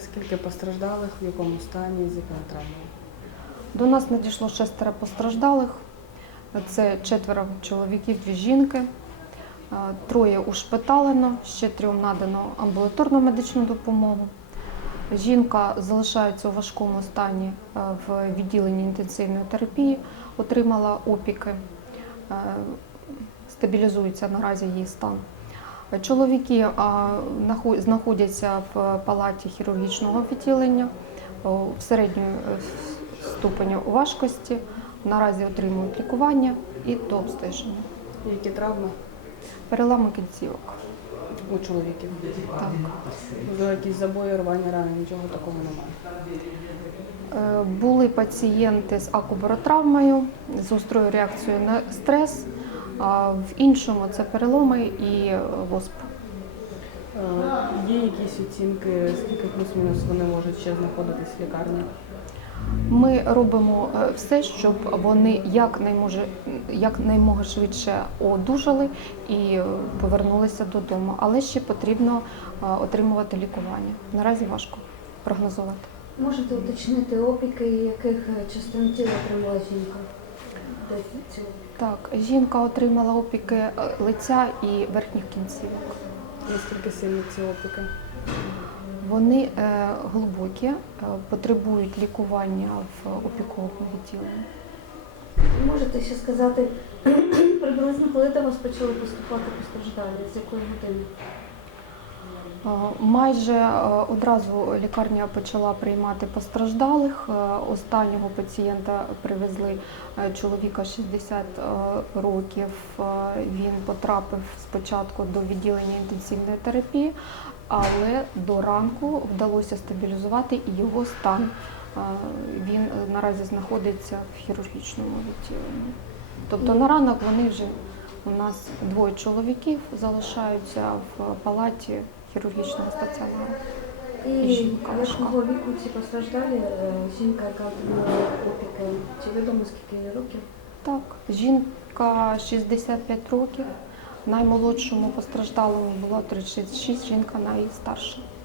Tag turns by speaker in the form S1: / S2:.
S1: Скільки постраждалих, в якому стані, з якими травмами?
S2: До нас надійшло 6 постраждалих. Це 4 чоловіків, 2 жінки. 3 ушпиталено, ще 3 надано амбулаторну медичну допомогу. Жінка залишається у важкому стані в відділенні інтенсивної терапії, отримала опіки, стабілізується наразі її стан. Чоловіки знаходяться в палаті хірургічного відділення в середньої ступені важкості, наразі отримують лікування і до обстеження.
S1: Які травми
S2: Перелами кінцівок.
S1: у чоловіків?
S2: Так.
S1: Можливо, якісь забої, рвані рани, нічого такого немає?
S2: Були пацієнти з акубаротравмою, з острою реакцією на стрес, а в іншому це переломи і ВОСП.
S1: Є якісь оцінки, скільки плюс-мінус вони можуть ще знаходитись в лікарні?
S2: Ми робимо все, щоб вони якнаймога швидше одужали і повернулися додому. Але ще потрібно отримувати лікування. Наразі важко прогнозувати.
S3: Можете уточнити опіки, яких частин тіла отримала жінка?
S2: Так, жінка отримала опіки лиця і верхніх кінцівок.
S1: Наскільки сильні ці опіки?
S2: Вони глибокі, потребують лікування в опіковому відділенні.
S3: Можете ще сказати, приблизно коли до вас почали поступати постраждалі, з якої години?
S2: Майже одразу лікарня почала приймати постраждалих. Останнього пацієнта привезли чоловіка 60 років. Він потрапив спочатку до відділення інтенсивної терапії, але до ранку вдалося стабілізувати і його стан. Він наразі знаходиться в хірургічному відділенні. Тобто на ранок вони вже, у нас 2 чоловіків залишаються в палаті хірургічного стаціонару.
S3: І якого віку ці постраждалі? Жінка, яка отримала опіки, чи відомо скільки років?
S2: Так, жінка 65 років, наймолодшому постраждалому було 36, жінка найстарша.